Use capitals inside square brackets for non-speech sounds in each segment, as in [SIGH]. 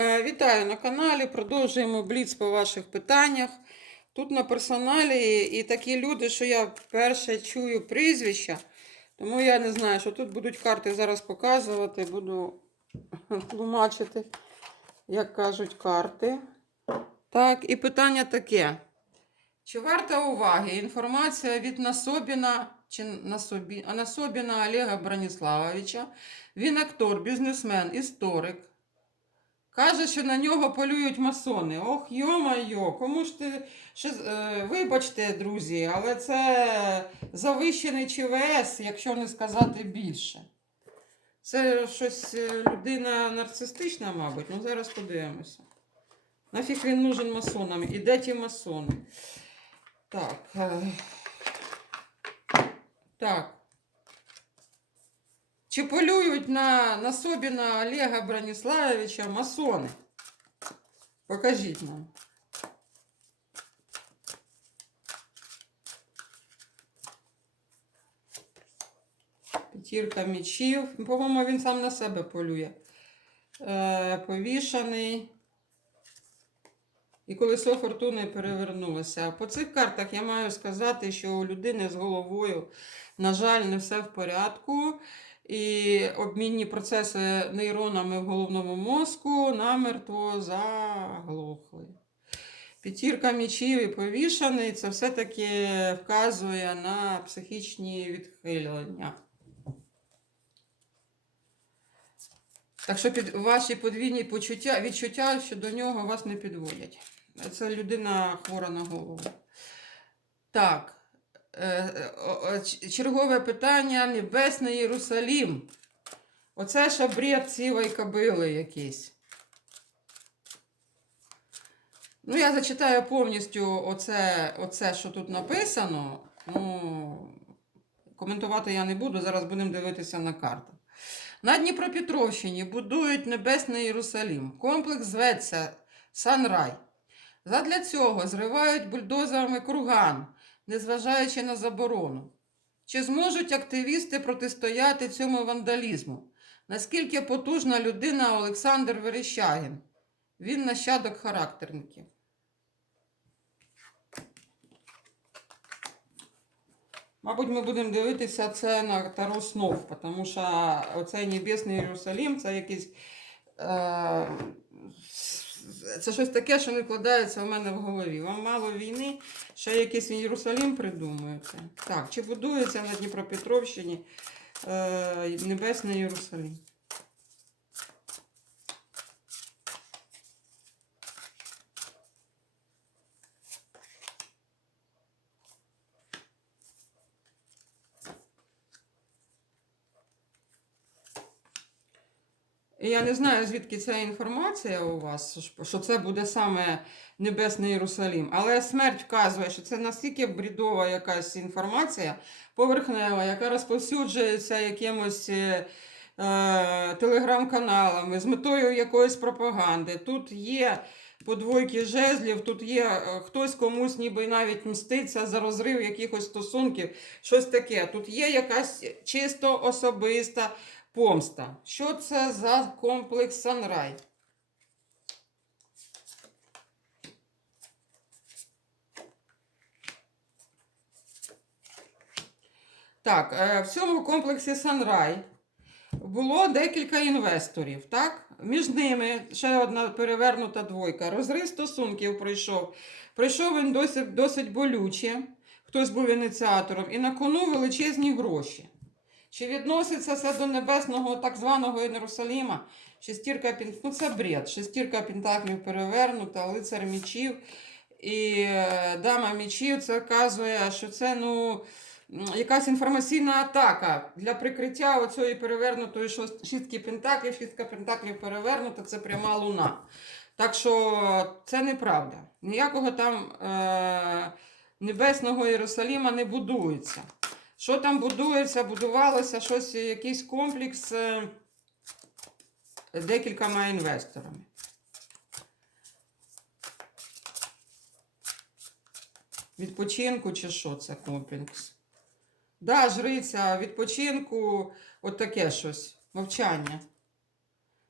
Е, Вітаю на каналі. Продовжуємо бліц по ваших питаннях. Тут на персоналі і такі люди, що я вперше чую прізвища, тому я не знаю, що тут будуть карти зараз показувати, буду [LAUGHS] тлумачити, як кажуть карти. Так, і питання таке. Чи варта уваги інформація від Насобіна чи Насобі... а Насобіна Олега Браніславовича? Він актор, бізнесмен, історик. Каже, що на нього полюють масони. Ох, йо-майо, кому ж ти. З- Е, вибачте, друзі, але це завищений ЧВС, якщо не сказати більше. Це щось е, людина нарцистична, мабуть. Ну зараз подивимося. Нафіг він нужен масонам? І де ті масони? Так. е, Так. Чи полюють на, на Собіна Олега Браніславовича масони? Покажіть нам. П'ятірка мечів. По-моєму, він сам на себе полює. Е, повішаний. І колесо фортуни перевернулося. По цих картах я маю сказати, що у людини з головою, на жаль, не все в порядку. І обмінні процеси нейронами в головному мозку намертво заглохли. П'ятірка мічів і повішаний це все-таки вказує на психічні відхилення. Так що під ваші подвійні почуття, відчуття щодо нього вас не підводять. Це людина хвора на голову. Так. Е, чергове питання Небесний Єрусалім. Оце ж бред цілої кобили якийсь. Ну, я зачитаю повністю оце, оце, що тут написано. Ну, коментувати я не буду, зараз будемо дивитися на карту. На Дніпропетровщині будують Небесний Єрусалім. Комплекс зветься Санрай. Задля цього зривають бульдозерами курган, незважаючи на заборону. Чи зможуть активісти протистояти цьому вандалізму? Наскільки потужна людина Олександр Верещагін? Він нащадок характерників. Мабуть, ми будемо дивитися це на Таро снов, тому що оцей Небесний Єрусалім це якийсь. Е, це щось таке, що не вкладається в мене в голові. Вам мало війни, ще якийсь Єрусалім придумуєте. Так, чи будується на Дніпропетровщині е, Небесний Єрусалім? Я не знаю, звідки ця інформація у вас, що- це буде саме Небесний Єрусалім. Але смерть вказує, що це настільки бредова якась інформація поверхнева, яка розповсюджується якимось е, е, телеграм-каналами з метою якоїсь пропаганди. Тут є подвойки жезлів, тут є е, хтось комусь ніби навіть мститься за розрив якихось стосунків, щось таке. Тут є якась чисто особиста помста. Що це за комплекс Санрай? Так, е, в цьому комплексі Санрай було декілька інвесторів. Так? Між ними ще одна перевернута двойка. Розрив стосунків пройшов. Пройшов він досить, досить болюче. Хтось був ініціатором, і на кону величезні гроші. Чи відноситься це до небесного так званого Єрусаліма? Шестірка пін... ну це бред. Шестірка пентаклів перевернута, лицар мічів і е, дама мічів. Це вказує, що це ну, якась інформаційна атака для прикриття оцієї перевернутої шістки пентаклів. Шістка пентаклів перевернута, це пряма луна. Так що це неправда. Ніякого там е- небесного Єрусаліма не будується. Що там будується, будувалося щось, якийсь комплекс е, декількома інвесторами. Відпочинку чи що це комплекс? Да, жриця, відпочинку, от таке щось, мовчання.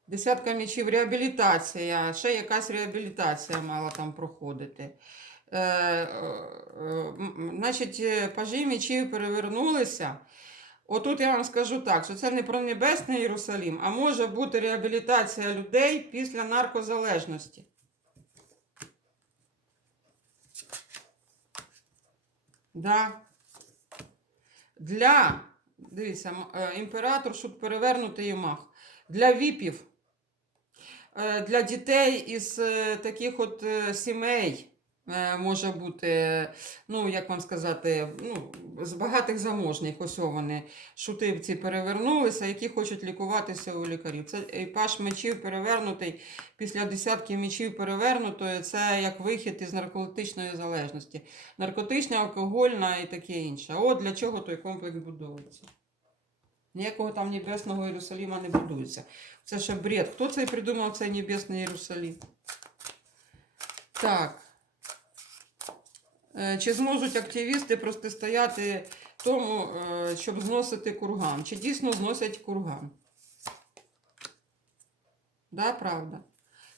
Десятка мічів реабілітація. Ще якась реабілітація мала там проходити. Е, е, значить, е, пажі мічів перевернулися. Отут я вам скажу так, що це не про Небесний Єрусалім, а може бути реабілітація людей після наркозалежності. Да. Для, дивіться, імператор, щоб перевернутий мах. Для віпів, для дітей із таких от сімей може бути, е, ну, як вам сказати, ну, з багатих заможних, ось вони, шутивці перевернулися, які хочуть лікуватися у лікарів. Це е, паш мечів перевернутий після десятки мечів перевернутої, це як вихід із наркотичної залежності. Наркотична, алкогольна і таке інше. От для чого той комплекс будується. Ніякого там небесного Єрусаліма не будується. Це ще бред. Хто це придумав цей небесний Єрусалім? Так. Е, Чи зможуть активісти протистояти тому, е, щоб зносити курган? Чи дійсно зносять курган? Да, правда?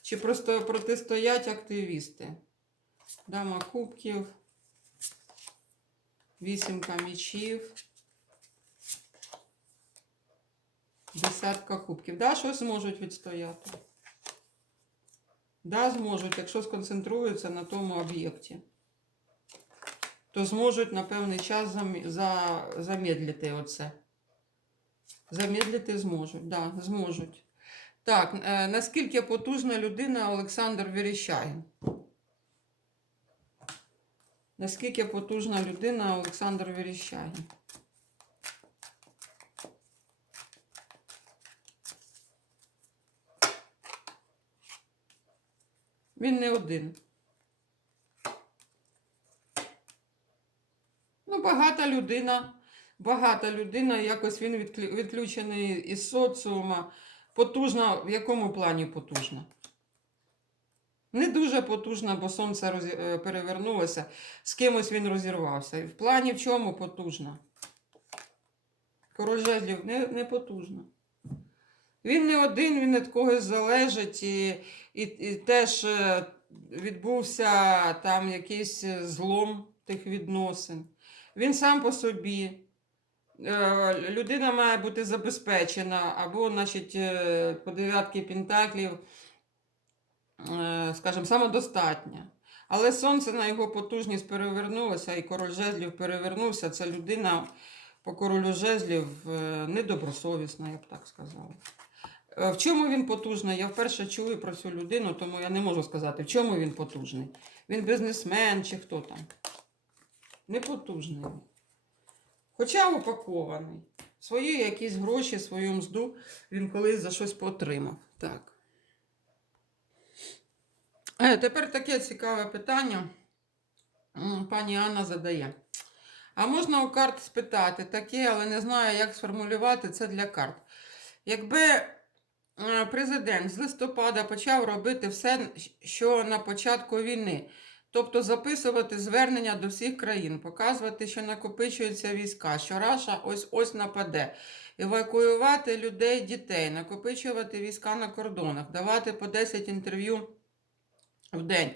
Чи просто протистоять активісти? Дама кубків, вісімка мічів, десятка кубків. Да, щось зможуть відстояти? Да, зможуть, якщо сконцентруються на тому об'єкті. То зможуть на певний час замедлити оце. Замедлити зможуть, да, зможуть. Так, е, наскільки потужна людина Олександр Верещагін? Наскільки потужна людина Олександр Верещагін? Він не один. Ну, багата людина. Багата людина, якось він відключений із соціума. Потужна, в якому плані потужна? Не дуже потужна, бо сонце розі- е, перевернулося, з кимось він розірвався. І В плані в чому потужна? Король жезлів не, не потужна. Він не один, він від когось залежить, і, і, і теж е, відбувся там якийсь е, злом тих відносин. Він сам по собі. Е, Людина має бути забезпечена, або, значить, е, по дев'ятки пентаклів, е, скажімо, самодостатня. Але сонце на його потужність перевернулося, і король жезлів перевернувся. Це людина по королю жезлів недобросовісна, я б так сказала. В чому він потужний? Я вперше чую про цю людину, тому я не можу сказати, в чому він потужний. Він бізнесмен чи хто там. Не потужний. він. Хоча упакований. Свої якісь гроші, свою мзду він колись за щось поотримав. Так. Е, тепер таке цікаве питання. Пані Анна задає. А можна у карт спитати таке, але не знаю, як сформулювати це для карт. Якби е, президент з листопада почав робити все, що на початку війни, тобто записувати звернення до всіх країн, показувати, що накопичуються війська, що Раша ось ось нападе, евакуювати людей, дітей, накопичувати війська на кордонах, давати по 10 інтерв'ю в день.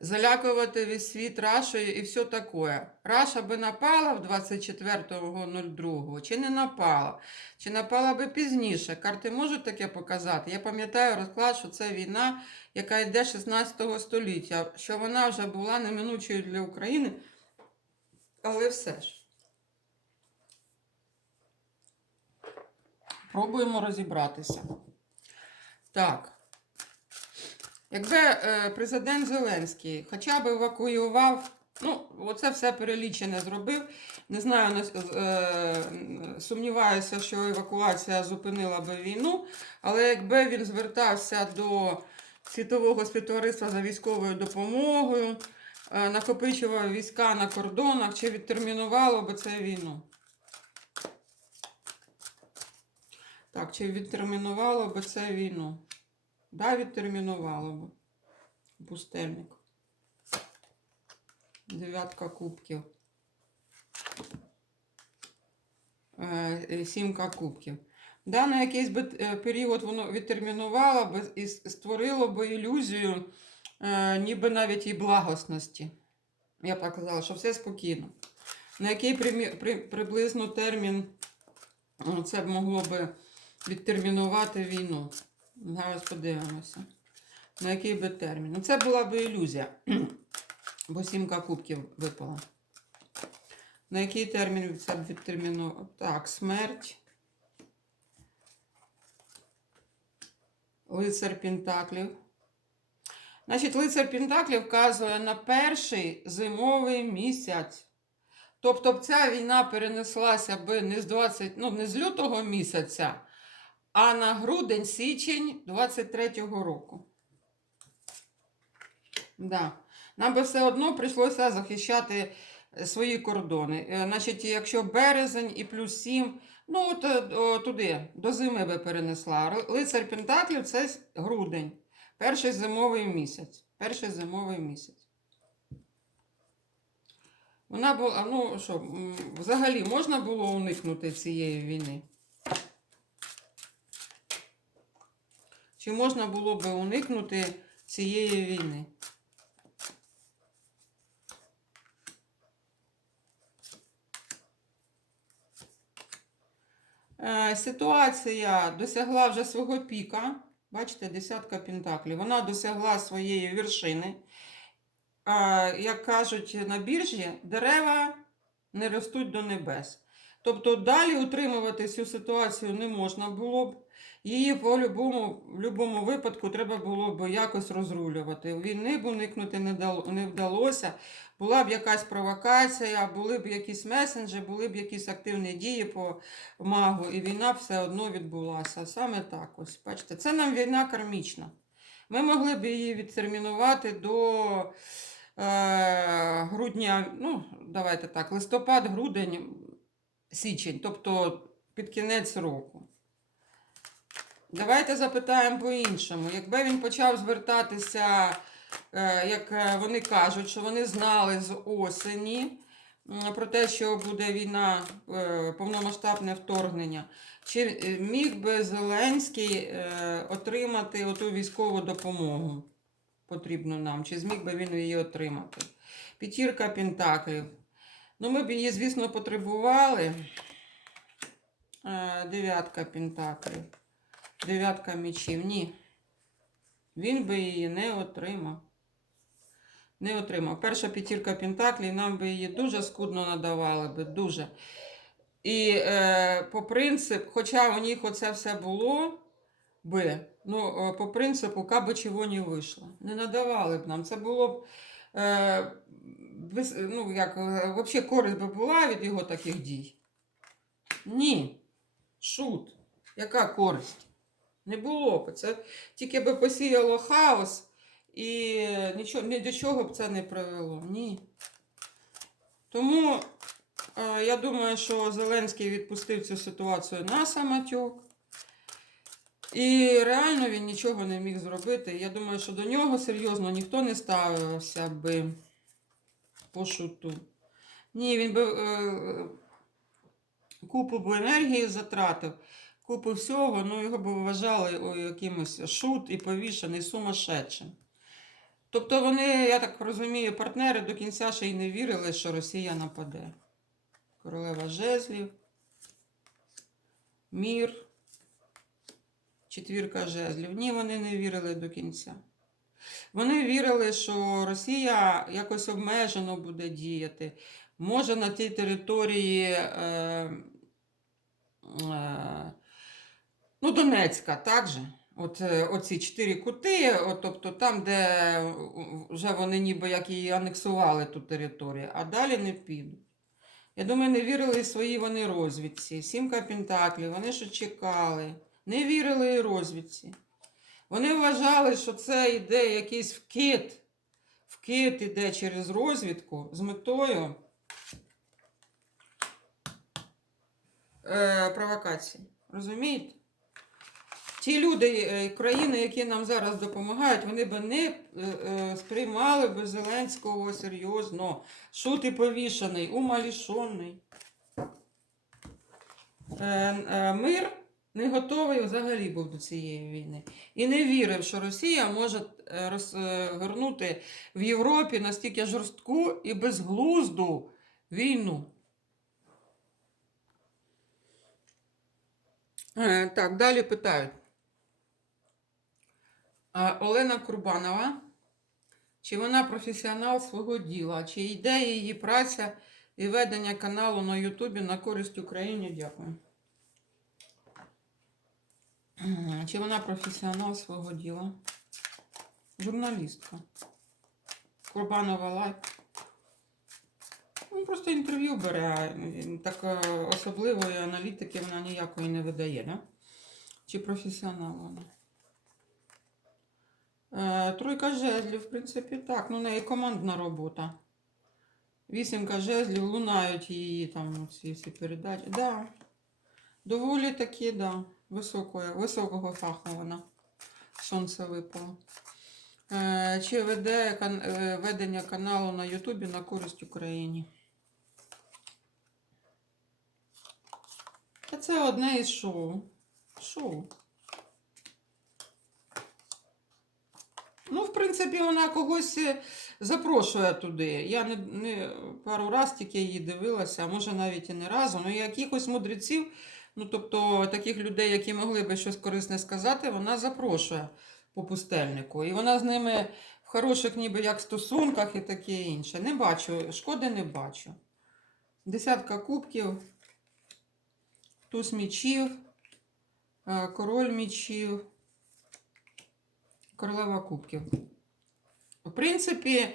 Залякувати весь світ Рашою і все таке. Раша би напала в 24.02 чи не напала? Чи напала би пізніше? Карти можуть таке показати. Я пам'ятаю розклад, що це війна, яка йде 16 століття, що вона вже була неминучою для України. Але все ж. Пробуємо розібратися. Так. Якби е, президент Зеленський хоча б евакуював, ну, оце все перелічене зробив. Не знаю, е, сумніваюся, що евакуація зупинила би війну, але якби він звертався до світового співтовариства за військовою допомогою, е, накопичував війська на кордонах, чи відтермінувало би це війну? Так, чи відтермінувало би це війну? Да, відтермінувало б. Пустельник. Дев'ятка кубків. Е, Сімка кубків. Да, на якийсь би е, період воно відтермінувало би і створило би ілюзію, е, ніби навіть і благосності. Я б так казала, що все спокійно. На який приблизно термін це б могло би відтермінувати війну? Зараз подивимося. На який би термін? Ну, це була б ілюзія, [CLEARS THROAT] бо сімка кубків випала. На який термін це б відтермінував? Так, смерть. Лицар Пентаклів. Значить, лицар Пентаклів вказує на перший зимовий місяць. Тобто б ця війна перенеслася би не з 20, ну, не з лютого місяця, а на грудень, січень 23-го року. Да. Нам би все одно прийшлося захищати е, свої кордони. Е, Значить, якщо березень і плюс 7, ну от е, туди, до зими би перенесла. Лицар Пентаклів це грудень. Перший зимовий місяць. Перший зимовий місяць. Вона була, ну що, взагалі можна було уникнути цієї війни? Чи можна було би уникнути цієї війни? Е, Ситуація досягла вже свого піка. Бачите, десятка пентаклів. Вона досягла своєї вершини. Е, Як кажуть на біржі, дерева не ростуть до небес. Тобто далі утримувати цю ситуацію не можна було б. Її по любому, в будь-якому випадку треба було б якось розрулювати. Війни б уникнути не, дало, не вдалося. Була б якась провокація, були б якісь месенджі, були б якісь активні дії по магу, і війна все одно відбулася. Саме так ось. Бачите, це нам війна кармічна. Ми могли б її відтермінувати до е, грудня, ну, давайте так, листопад, грудень, січень, тобто під кінець року. Давайте запитаємо по-іншому. Якби він почав звертатися, е, як е, вони кажуть, що вони знали з осені про те, що буде війна, е, повномасштабне вторгнення, чи міг би Зеленський отримати оту військову допомогу потрібну нам, чи зміг би він її отримати? П'ятірка Пентаклів. Ну, ми б її, звісно, потребували. Дев'ятка Пентаклів. Дев'ятка мечів. Ні. Він би її не отримав. Не отримав. Перша п'ятірка Пентаклів нам би її дуже скудно надавали би, дуже. І е, по принципу, хоча у них оце все було би, ну, по принципу, каби чого не вийшло. Не надавали б нам. Це було б. Е, без, ну, як, е, взагалі користь би була від його таких дій. Ні. Шут. Яка користь? Не було б. Це тільки би посіяло хаос і нічого, ні до чого б це не привело. Ні. Тому е, я думаю, що Зеленський відпустив цю ситуацію на самотьок. І реально він нічого не міг зробити. Я думаю, що до нього серйозно ніхто не ставився би по шуту. Ні, він би е, купу б енергії затратив, купу всього, ну його б вважали якимось шут і повішений сумасшедшим. Тобто вони, я так розумію, партнери до кінця ще й не вірили, що Росія нападе. Королева жезлів, мір, четвірка жезлів. Ні, вони не вірили до кінця. Вони вірили, що Росія якось обмежено буде діяти. Може на тій території е, е, ну, Донецька, так же? От, е, оці чотири кути, от, тобто там, де вже вони ніби як її анексували ту територію, а далі не підуть. Я думаю, не вірили своїй вони розвідці. Сімка Пентаклів, вони що чекали. Не вірили і розвідці. Вони вважали, що це йде якийсь вкид. Вкид іде через розвідку з метою е, провокації. Розумієте? Ті люди, е, країни, які нам зараз допомагають, вони би не е, е, сприймали би Зеленського серйозно. Шут і повішений, ума лишений. Е, е, мир не готовий взагалі був до цієї війни. І не вірив, що Росія може розгорнути в Європі настільки жорстку і безглузду війну. Так, далі питають. Олена Курбанова. Чи вона професіонал свого діла? Чи йде її праця і ведення каналу на Ютубі на користь Україні? Дякую. Чи вона професіонал свого діла? Журналістка. Курбанова лайк. Ну, просто інтерв'ю бере. Так е, особливої аналітики вона ніякої не видає, да? Чи професіонал вона? Е, Тройка жезлів, в принципі, так. Ну, неї командна робота. Вісімка жезлів, лунають її там ці всі передачі. Да. Доволі таки, да. Високої, високого фаху вона. Сонце випало. Е, Чи веде е, ведення каналу на Ютубі на користь Україні? Та це одне із шоу. Шоу. Ну, в принципі, вона когось е, запрошує туди. Я не, не пару раз тільки її дивилася, а може навіть і не разу. Ну, якихось мудреців, ну тобто таких людей, які могли би щось корисне сказати, вона запрошує по пустельнику. І вона з ними в хороших, ніби як стосунках і таке інше. Не бачу, шкоди не бачу. Десятка кубків, туз мічів, е, король мічів. Королева кубків. В принципі,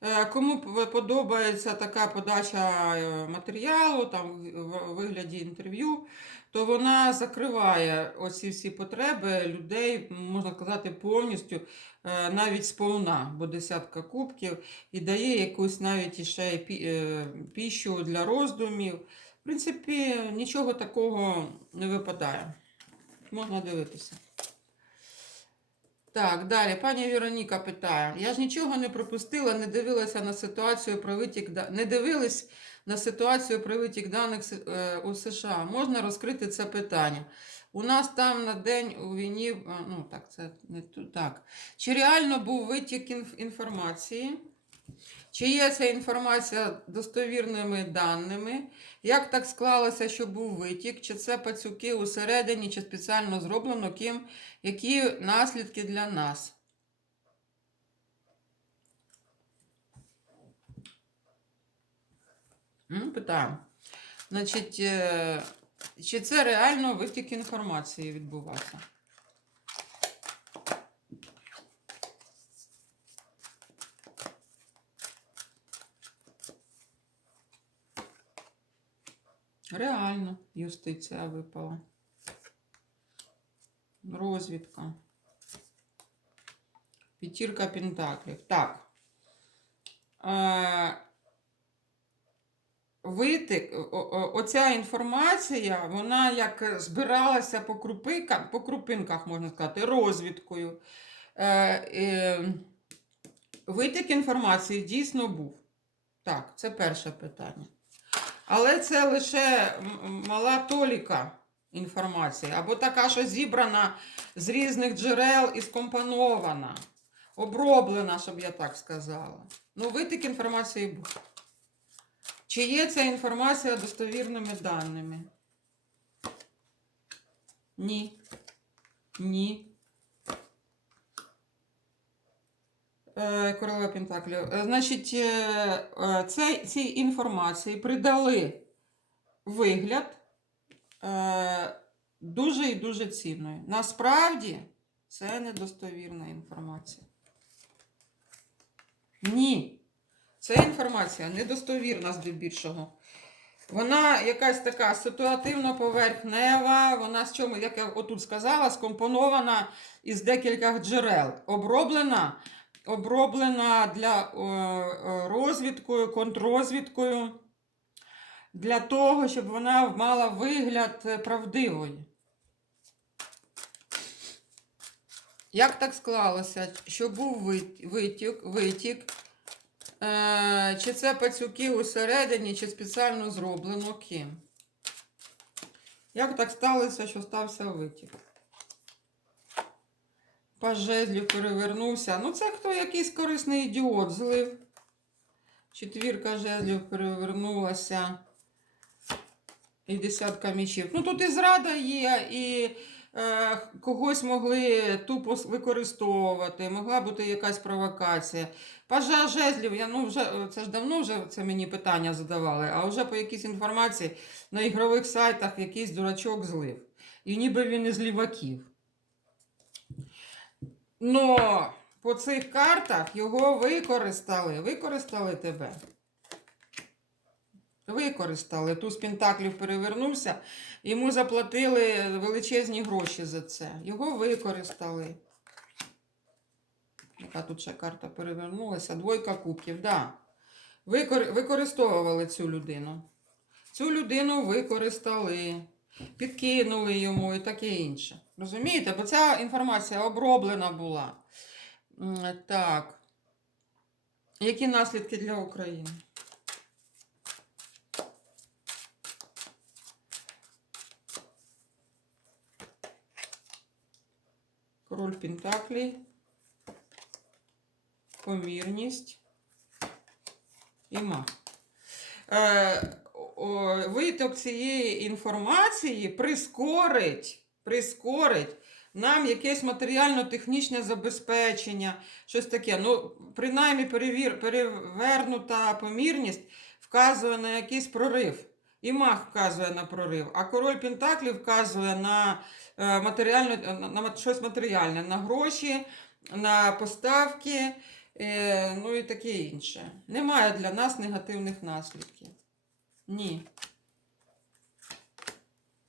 е, кому подобається така подача е, матеріалу, там в вигляді інтерв'ю, то вона закриває оці всі потреби людей, можна сказати, повністю, е, навіть сповна, бо десятка кубків, і дає якусь навіть іще пі- е, піщу для роздумів. В принципі, нічого такого не випадає. Можна дивитися. Так, далі. Пані Вероніка питає: я ж нічого не пропустила, не дивилася на ситуацію про витік не дивились на ситуацію про витік даних е, у США. Можна розкрити це питання? У нас там на день у війні, е, ну так, це не так. Чи реально був витік інф- інформації? Чи є ця інформація достовірними даними? Як так склалося, що був витік? Чи це пацюки усередині, чи спеціально зроблено ким? Які наслідки для нас? Питаю. Значить, е, чи це реально витік інформації відбувався? Реально, юстиція випала. Розвідка. П'ятірка пентаклів. Так. Е, витик, оця інформація, вона як збиралася по крупинках, по крупинках, можна сказати, розвідкою. Е, е, витик інформації дійсно був. Так, це перше питання. Але це лише мала толіка інформації, або така, що зібрана з різних джерел і скомпонована, оброблена, щоб я так сказала. Ну, витик інформації був. Чи є ця інформація достовірними даними? Ні. Ні. Королева Пентаклів. Е, Значить, е, е, це, цій інформації придали вигляд е, дуже і дуже цінною. Насправді це недостовірна інформація. Ні. Ця інформація недостовірна здебільшого. Вона якась така ситуативно-поверхнева, вона з чому, як я отут сказала, скомпонована із декількох джерел. Оброблена, оброблена для розвідкою, контррозвідкою, для того, щоб вона мала вигляд е, правдивої. Як так склалося, що був витік, витік Е, чи це пацюки усередині, чи спеціально зроблено ким? Як так сталося, що стався витік? Паж жезлів перевернувся. Ну, це хто якийсь корисний ідіот злив. Четвірка жезлів перевернулася. І десятка мічів. Ну тут і зрада є, і е, когось могли тупо використовувати, могла бути якась провокація. Пажа жезлів, я ну вже це ж давно вже це мені питання задавали, а вже по якійсь інформації на ігрових сайтах якийсь дурачок злив. І ніби він із ліваків. Но по цих картах його використали. Використали тебе. Використали. Туз Пентаклів перевернувся, йому заплатили величезні гроші за це. Його використали. Яка тут ще карта перевернулася? Двойка кубків, да. Використовували цю людину. Цю людину використали, підкинули йому і таке інше. Розумієте? Бо ця інформація оброблена була. Так. Які наслідки для України? Король Пентаклей, помірність і маг. Е, виток цієї інформації прискорить, прискорить нам якесь матеріально-технічне забезпечення, щось таке. Ну, принаймні, перевір, перевернута помірність вказує на якийсь прорив. І маг вказує на прорив, а король Пентаклів вказує на, е, матеріальне, на, на щось матеріальне, на гроші, на поставки, е, ну і таке інше. Немає для нас негативних наслідків. Ні.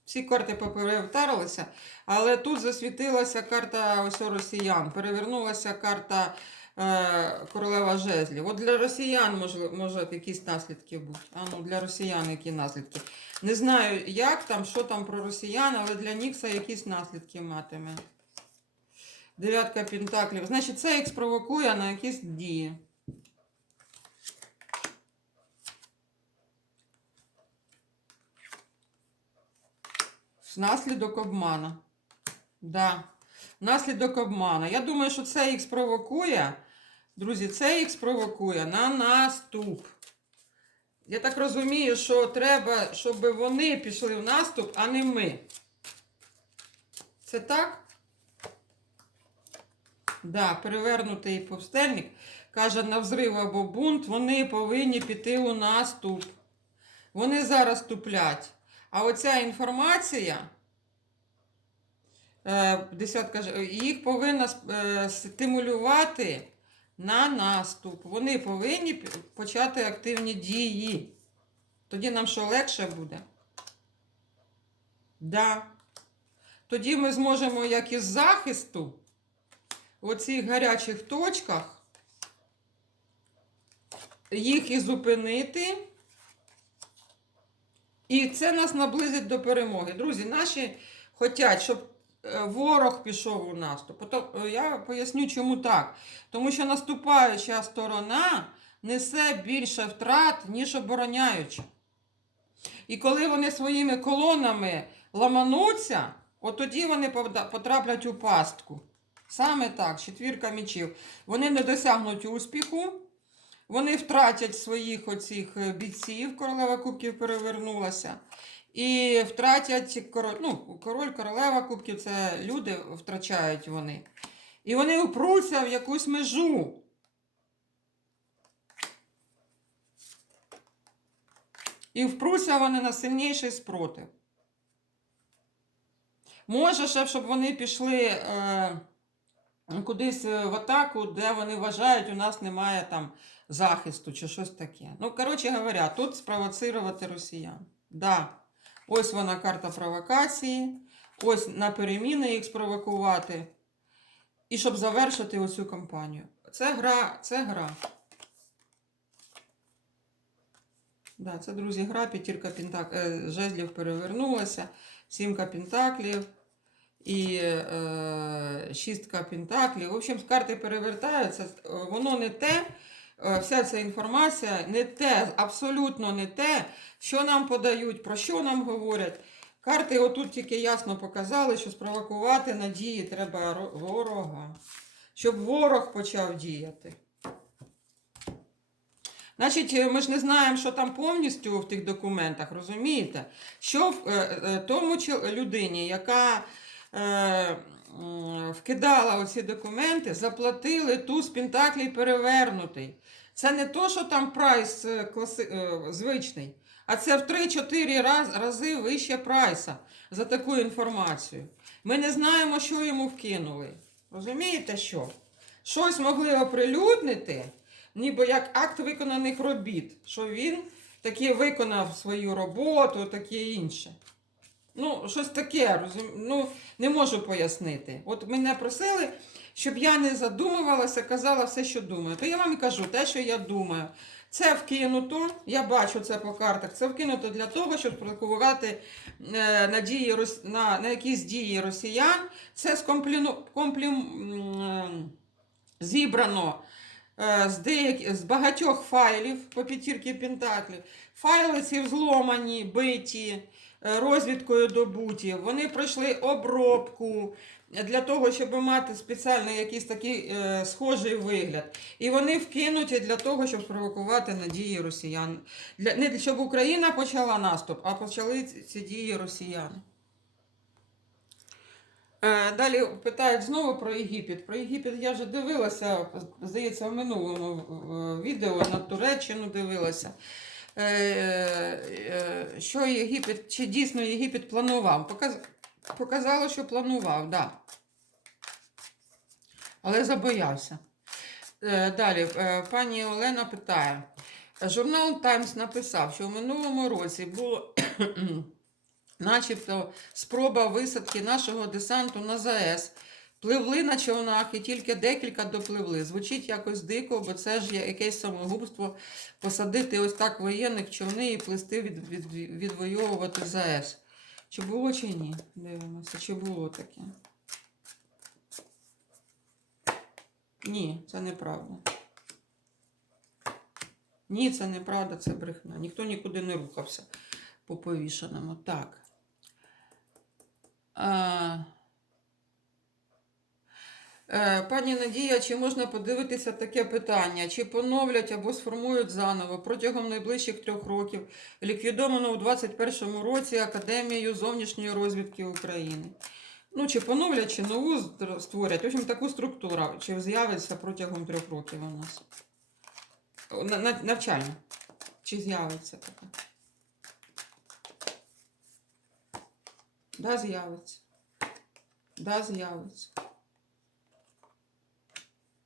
Всі карти поперевтарилися, але тут засвітилася карта ось росіян, перевернулася карта е, королева жезлів. От для росіян може, може якісь наслідки бути. А ну, для росіян які наслідки. Не знаю, як там, що там про росіян, але для Нікса якісь наслідки матиме. Дев'ятка пентаклів. Значить, це їх спровокує на якісь дії. Наслідок обмана. Да. Наслідок обмана. Я думаю, що це їх спровокує. Друзі, це їх спровокує на наступ. Я так розумію, що треба, щоб вони пішли в наступ, а не ми. Це так? Да, перевернутий повстельник каже, на взрив або бунт вони повинні піти у наступ. Вони зараз туплять. А оця інформація, е, десятка, їх повинна е, стимулювати на наступ. Вони повинні почати активні дії. Тоді нам що легше буде? Да. Тоді ми зможемо, як із захисту, в оцих гарячих точках, їх і зупинити. І це нас наблизить до перемоги. Друзі, наші хочуть, щоб е, ворог пішов у наступ. Е, Я поясню, чому так. Тому що наступаюча сторона несе більше втрат, ніж обороняюча. І коли вони своїми колонами ламануться, от тоді вони потраплять у пастку. Саме так, четвірка мічів. Вони не досягнуть успіху. Вони втратять своїх оцих е, бійців, королева кубків перевернулася. І втратять король, ну, король, королева кубків це люди втрачають вони. І вони упруться в якусь межу. І впруться вони на сильніший спротив. Може, ще, щоб вони пішли е, кудись е, в атаку, де вони вважають, у нас немає там захисту чи щось таке. Ну, коротше говоря, тут спровоцирувати росіян. Да. Ось вона карта провокації, ось на переміни їх спровокувати. І щоб завершити оцю кампанію. Це гра, це гра. Да, це, друзі, гра, п'ятірка пентак... е, жезлів перевернулася, сімка пентаклів і е, шістка пентаклів. В общем, карти перевертаються, е, воно не те, е, вся ця інформація не те, абсолютно не те, що нам подають, про що нам говорять. Карти отут тільки ясно показали, що спровокувати на дії треба ворога. Щоб ворог почав діяти. Значить, ми ж не знаємо, що там повністю в тих документах, розумієте? Що в е, тому людині, яка е, вкидала оці документи, заплатили туз пентаклей перевернутий. Це не то, що там прайс е, класи, е, звичний, а це в 3-4 раз, рази вище прайса за таку інформацію. Ми не знаємо, що йому вкинули. Розумієте що? Щось могли оприлюднити, ніби як акт виконаних робіт, що він таки виконав свою роботу, таке інше. Ну, щось таке, розум... ну, не можу пояснити. От мене просили, щоб я не задумувалася, казала все, що думаю. То я вам і кажу те, що я думаю. Це вкинуто, я бачу це по картах. Це вкинуто для того, щоб спровокувати е, на, дії, рос- на, на якісь дії росіян. Це скомпліну, комплім, м, зібрано е, з, деяк... з багатьох файлів по п'ятірки Пентаклів. Файли ці взломані, биті, розвідкою добуті. Вони пройшли обробку для того, щоб мати спеціальний якийсь такий е, схожий вигляд. І вони вкинуті для того, щоб спровокувати на дії росіян. Для... Не щоб Україна почала наступ, а почали ці- дії росіяни. Е, Далі питають знову про Єгипет. Про Єгипет я вже дивилася, здається, в минулому е, відео на Туреччину дивилася. Е, е, Що Єгипет, чи дійсно Єгипет планував? Показало, що планував. Да. Але забоявся. Е, Далі, пані Олена питає. Журнал Таймс написав, що в минулому році було [CLEARS THROAT] начебто спроба висадки нашого десанту на ЗАЕС. Пливли на човнах і тільки декілька допливли. Звучить якось дико, бо це ж якесь самогубство посадити ось так воєнних човни і плисти від, від, відвоювати ЗАЕС. Чи було, чи ні? Дивимося, чи було таке. Ні, це неправда. Ні, це неправда, це брехня. Ніхто нікуди не рухався по повішеному. Так. А... Е, Пані Надія, чи можна подивитися таке питання? Чи поновлять або сформують заново протягом найближчих трьох років ліквідовану у 2021 році Академію зовнішньої розвідки України? Ну, чи поновлять, чи нову створять. В общем, таку структуру, чи з'явиться протягом трьох років у нас. Навчальна. Чи з'явиться така? Да, з'явиться. Да, з'явиться.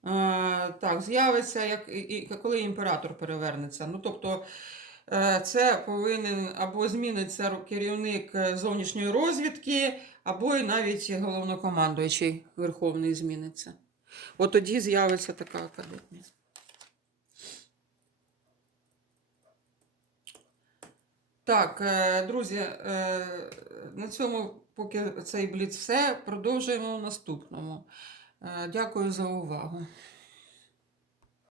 Е, так, з'явиться, як, і, коли імператор перевернеться. Ну, тобто, е, це повинен або зміниться керівник е, зовнішньої розвідки, або і навіть головнокомандуючий Верховний зміниться. От тоді з'явиться така академія. Так, друзі, на цьому, поки цей бліц все, продовжуємо в наступному. Е, Дякую за увагу.